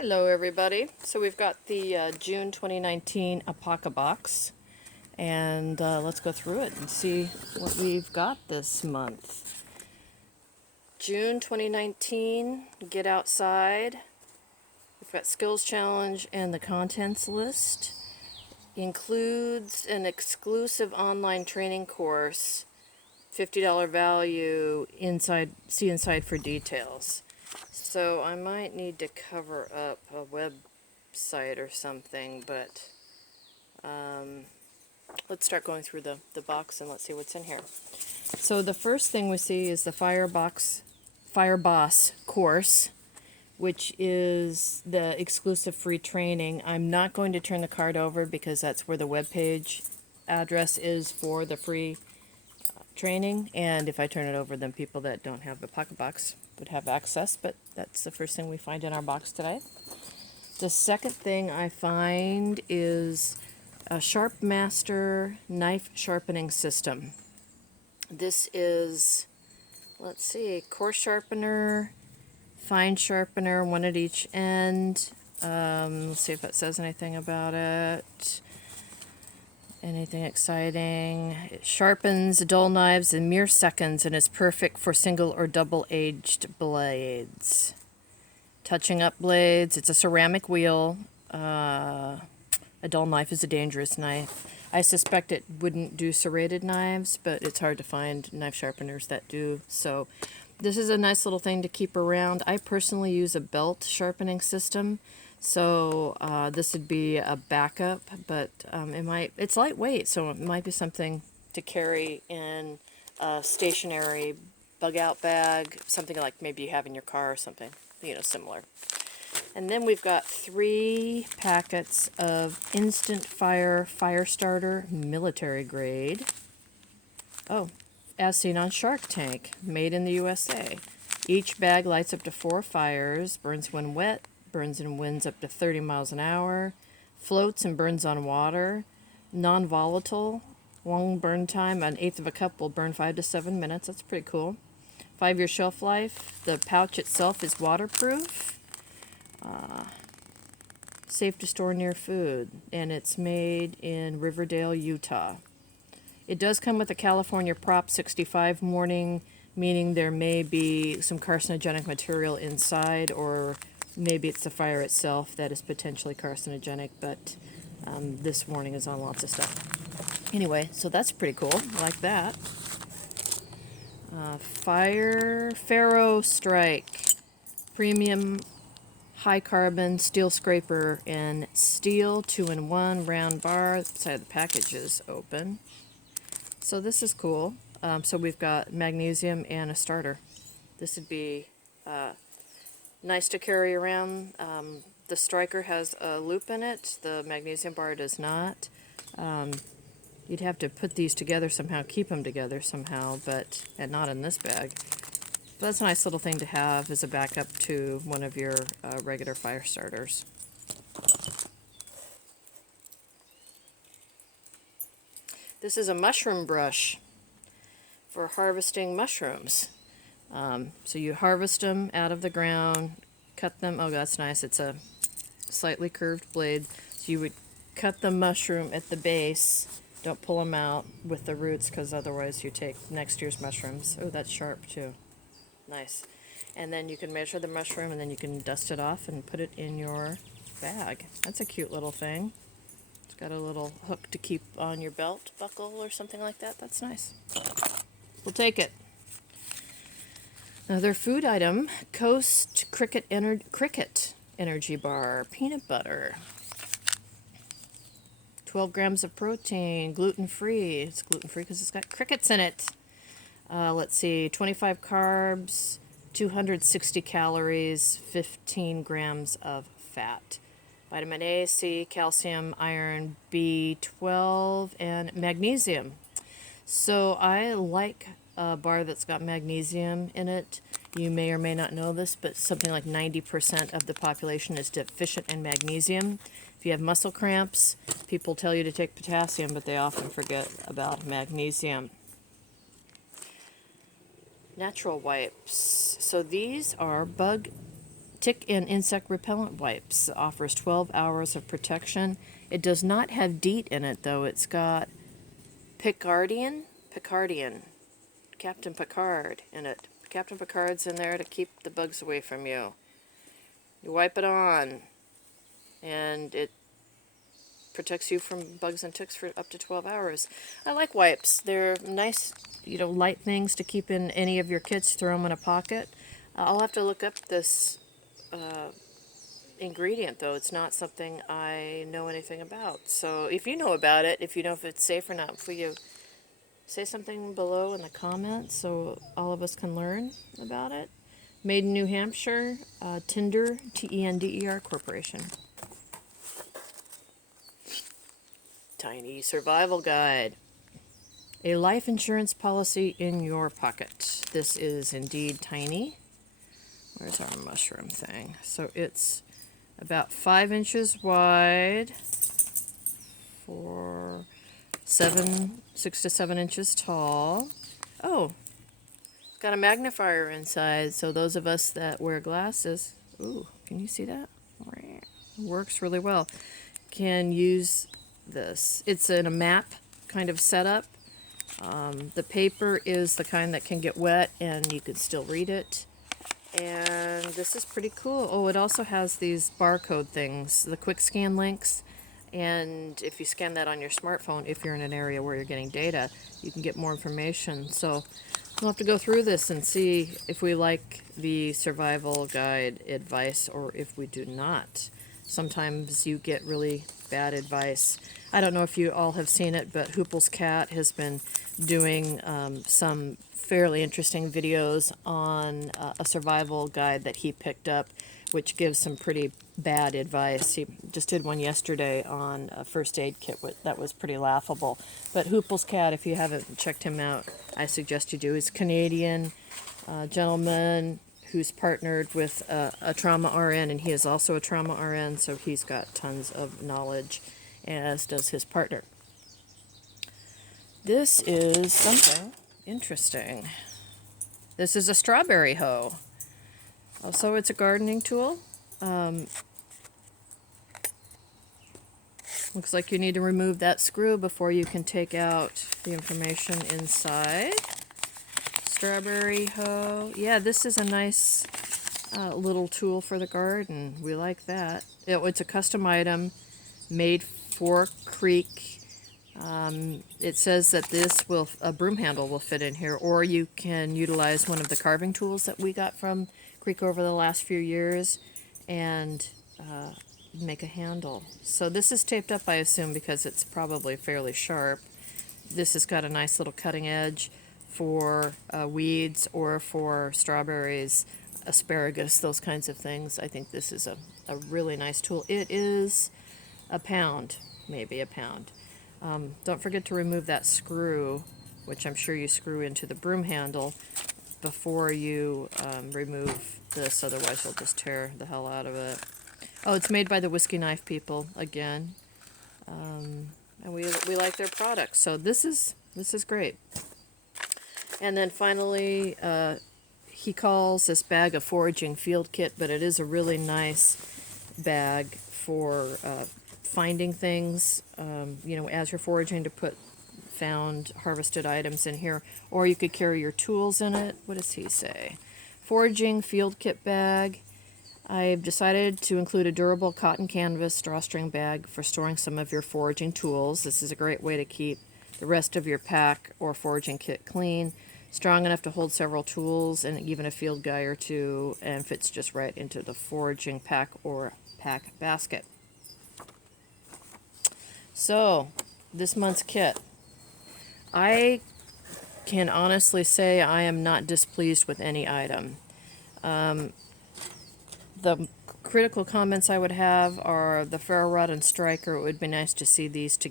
Hello everybody. So we've got the June 2019 Apocabox, and let's go through it and see what we've got this month. June 2019, Get Outside. We've got Skills Challenge and the contents list. Includes an exclusive online training course, $50 value, see inside for details. So I might need to cover up a website or something, but let's start going through the box and let's see what's in here. So the first thing we see is the Fireboss course, which is the exclusive free training. I'm not going to turn the card over because that's where the webpage address is for the free training, and if I turn it over, then people that don't have the Apocabox would have access, but that's the first thing we find in our box today. The second thing I find is a Sharpmaster knife sharpening system. This is, let's see, coarse sharpener, fine sharpener, one at each end. Let's see if it says anything about it. Anything exciting? It sharpens dull knives in mere seconds and is perfect for single or double-edged blades. Touching up blades. It's a ceramic wheel. A dull knife is a dangerous knife. I suspect it wouldn't do serrated knives, but it's hard to find knife sharpeners that do. So this is a nice little thing to keep around. I personally use a belt sharpening system. So this would be a backup, but it's lightweight, so it might be something to carry in a stationary bug-out bag, something like maybe you have in your car or something, similar. And then we've got 3 packets of Instant Fire Starter military grade. Oh, as seen on Shark Tank, made in the USA. Each bag lights up to 4 fires, burns when wet, burns in winds up to 30 miles an hour, floats and burns on water, non-volatile, long burn time, an eighth of a cup will burn 5 to 7 minutes. That's pretty cool. 5-year shelf life. The pouch itself is waterproof, safe to store near food, and it's made in Riverdale, Utah. It does come with a California Prop 65 warning, meaning there may be some carcinogenic material inside, or maybe it's the fire itself that is potentially carcinogenic, but this warning is on lots of stuff. Anyway, so that's pretty cool. I like that. Ferrostrick premium high carbon steel scraper in steel 2-in-1 round bar. The side of the package is open. So this is cool. So we've got magnesium and a starter. This would be nice to carry around. The striker has a loop in it. The magnesium bar does not. You'd have to put these together somehow, keep them together somehow, and not in this bag. But that's a nice little thing to have as a backup to one of your regular fire starters. This is a mushroom brush for harvesting mushrooms. So you harvest them out of the ground, cut them. Oh, that's nice. It's a slightly curved blade. So you would cut the mushroom at the base. Don't pull them out with the roots, because otherwise you take next year's mushrooms. Oh, that's sharp too. Nice. And then you can measure the mushroom, and then you can dust it off and put it in your bag. That's a cute little thing. It's got a little hook to keep on your belt buckle or something like that. That's nice. We'll take it. Another food item, Coast Cricket Energy Bar, peanut butter. 12 grams of protein, gluten-free. It's gluten-free because it's got crickets in it. Let's see, 25 carbs, 260 calories, 15 grams of fat. Vitamin A, C, calcium, iron, B12, and magnesium. So I like a bar that's got magnesium in it. You may or may not know this, but something like 90% of the population is deficient in magnesium. If you have muscle cramps, people tell you to take potassium, but they often forget about magnesium. Natrapel Wipes. So these are bug Tick and Insect Repellent Wipes. Offers 12 hours of protection. It does not have DEET in it, though. It's got Picardian, Captain Picard in it. Captain Picard's in there to keep the bugs away from you. You wipe it on, and it protects you from bugs and ticks for up to 12 hours. I like wipes. They're nice, light things to keep in any of your kits. Throw them in a pocket. I'll have to look up this ingredient, though. It's not something I know anything about. So if you know about it, if you know if it's safe or not, will you say something below in the comments so all of us can learn about it? Made in New Hampshire, Tinder, Tender Corporation. Tiny Survival Guide. A life insurance policy in your pocket. This is indeed tiny. Where's our mushroom thing? So it's about 5 inches wide for 6 to 7 inches tall. Oh, it's got a magnifier inside, so those of us that wear glasses, ooh, can you see that? Works really well. Can use this. It's in a map kind of setup. The paper is the kind that can get wet and you can still read it. And this is pretty cool. Oh, it also has these barcode things, the quick scan links. And if you scan that on your smartphone, if you're in an area where you're getting data, you can get more information. So we'll have to go through this and see if we like the survival guide advice or if we do not. Sometimes you get really bad advice. I don't know if you all have seen it, but Hoople's cat has been doing some fairly interesting videos on a survival guide that he picked up, which gives some pretty bad advice. He just did one yesterday on a first aid kit that was pretty laughable. But Hoople's cat, if you haven't checked him out, I suggest you do. He's a Canadian gentleman who's partnered with a trauma RN, and he is also a trauma RN, so he's got tons of knowledge, as does his partner. This is something interesting. This is a strawberry hoe. So it's a gardening tool. Looks like you need to remove that screw before you can take out the information inside. Strawberry hoe. Yeah, this is a nice little tool for the garden. We like that. It's a custom item made for Creek. It says that a broom handle will fit in here, or you can utilize one of the carving tools that we got from Creek over the last few years and make a handle. So this is taped up, I assume, because it's probably fairly sharp. This has got a nice little cutting edge for weeds or for strawberries, asparagus, those kinds of things. I think this is a really nice tool. It is a pound, maybe a pound. Don't forget to remove that screw, which I'm sure you screw into the broom handle before you remove this, otherwise you'll just tear the hell out of it. Oh, it's made by the Whiskey Knife people, again. And we like their products, so this is great. And then finally, he calls this bag a foraging field kit, but it is a really nice bag for finding things, as you're foraging, to put found harvested items in here, or you could carry your tools in it. What does he say? Foraging field kit bag. I've decided to include a durable cotton canvas drawstring bag for storing some of your foraging tools. This is a great way to keep the rest of your pack or foraging kit clean, strong enough to hold several tools and even a field guide or two, and fits just right into the foraging pack or pack basket. So, this month's kit. I can honestly say I am not displeased with any item. The critical comments I would have are the ferro rod and striker. It would be nice to see these to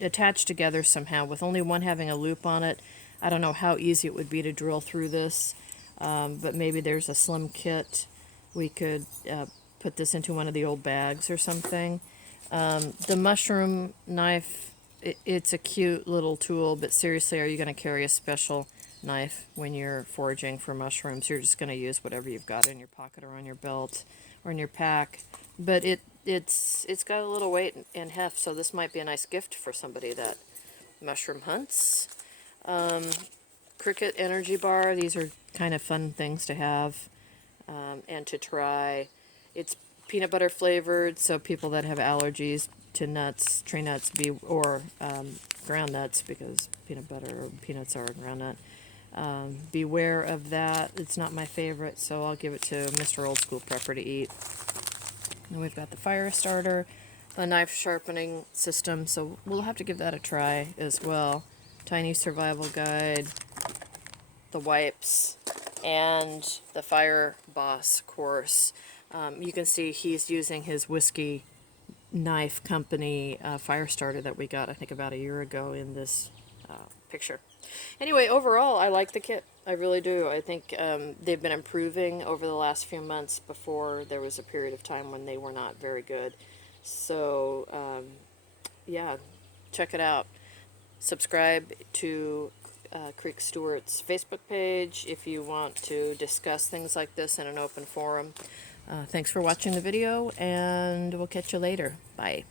attach together somehow. With only one having a loop on it, I don't know how easy it would be to drill through this, but maybe there's a slim kit. We could put this into one of the old bags or something. The mushroom knife, it's a cute little tool, but seriously, are you going to carry a special knife when you're foraging for mushrooms. You're just going to use whatever you've got in your pocket or on your belt or in your pack. But it's got a little weight and heft, so this might be a nice gift for somebody that mushroom hunts. Cricket energy bar. These are kind of fun things to have and to try. It's peanut butter flavored, so people that have allergies to nuts, tree nuts, or ground nuts, because peanut butter or peanuts are a ground nut. Beware of that. It's not my favorite, so I'll give it to Mr. Old School Prepper to eat. And we've got the fire starter, the knife sharpening system, so we'll have to give that a try as well. Tiny survival guide, the wipes, and the fire boss course. You can see he's using his Whiskey Knife Company fire starter that we got, I think, about a year ago in this picture. Anyway, overall, I like the kit. I really do. I think they've been improving over the last few months. Before, there was a period of time when they were not very good. So, yeah, check it out. Subscribe to Creek Stewart's Facebook page if you want to discuss things like this in an open forum. Thanks for watching the video, and we'll catch you later. Bye.